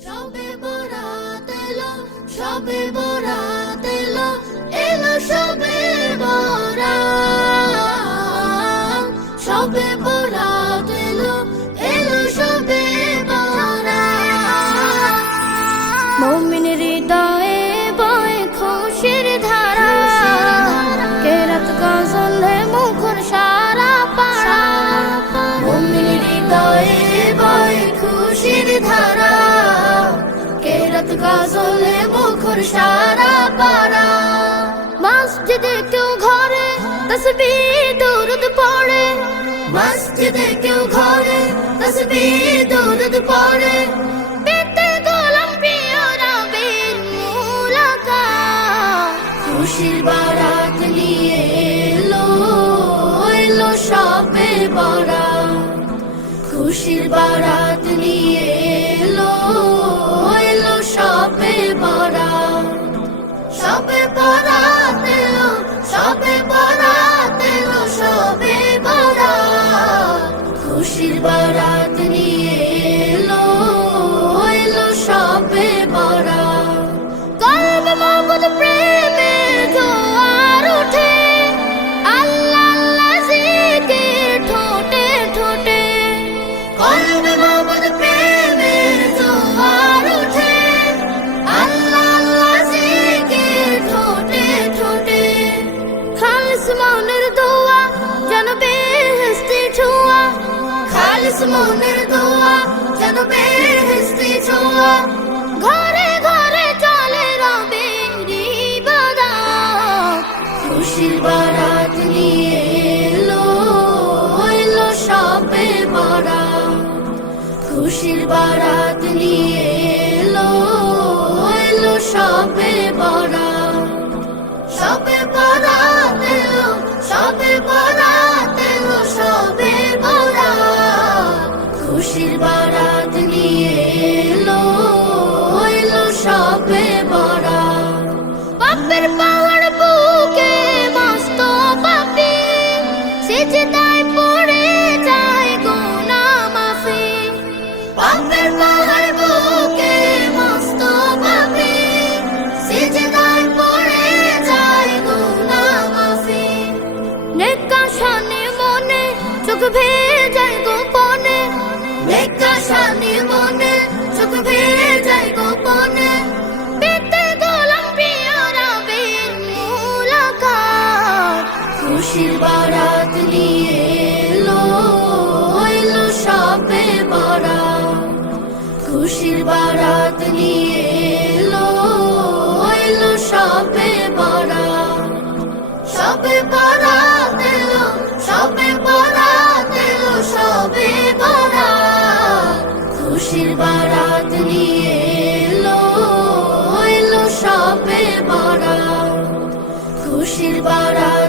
সবে বরাত এলো, সবে বরাত এলো, এলো সবে বরাত। সবে বরাত এলো, এলো সবে বরাত। মুমিনের হৃদয়ে বয় খুশির ধারা, কেরাত গজলে মুখর সারা পাড়া। মুমিনের হৃদয়ে বয় খুশির ধারা, কেরাত গজলে মুখর সারা পাড়া। মসজিদে কেউ ঘরে তসবিহ দুরুদ পড়ে, মসজিদে কেউ ঘরে তসবিহ দুরুদ পড়ে। পেতে গোলাম প্রিয় নবীর মুলাকাত, খুশির বারাত নিয়ে এলো, এলো সবে বরাত। খুশির বারাত নিয়ে এলো, এলো সবে বরাত। সবে বরাত এলো, সবে বরাত এলো, সবে বরাত। খুশির বারাত নিয়ে এলো, এলো সবে বরাত। কলবে মাবুদ প্রেমের জোয়ার ওঠে, আল্লাহ আল্লাহ জিকির ঠোঁটে ঠোঁটে। কলবে মাবুদ প্রেমের জোয়ার ওঠে, আল্লাহ আল্লাহ জিকির ঠোঁটে ঠোঁটে। খালিস মনের দোয়া যেন বেহেশতে ছোঁয়া, খালিস মনের দোয়া যেন বেহেশতে ছোঁয়া। ঘরে ঘরে চলে রবের ইবাদত, খুশির বারাত নিয়ে এলো, এলো সবে বরাত। খুশির বারাত নিয়ে এলো, এলো সবে বরাত। সবে বরাত এলো, সবে বরাত এলো, সবে বরাত। খুশির বারাত নিয়ে এলো, এলো সবে বরাত। পাপের পাহাড় বুকে মস্ত পাপী, সিজদায় পড়ে যায় গুনাহ মাফি। পাপের পাহাড় বুকে মস্ত পাপী, সিজদায় পড়ে যায় গুনাহ মাফি। নেক আশানি মনে চোখ ভেজে যায় গোপনে, নেক আশানি মনে চোখ ভেজে যায় গোপনে। পেতে গোলাম প্রিয় নবীর মুলাকাত, খুশির বারাত নিয়ে এলো, এলো সবে বরাত। খুশির বারাত নিয়ে এলো, এলো সবে বরাত। সবে বরাত এলো, সবে বরাত এলো, সবে বরাত। খুশির বারাত নিয়ে এলো, এলো সবে বরাত। খুশির বারাত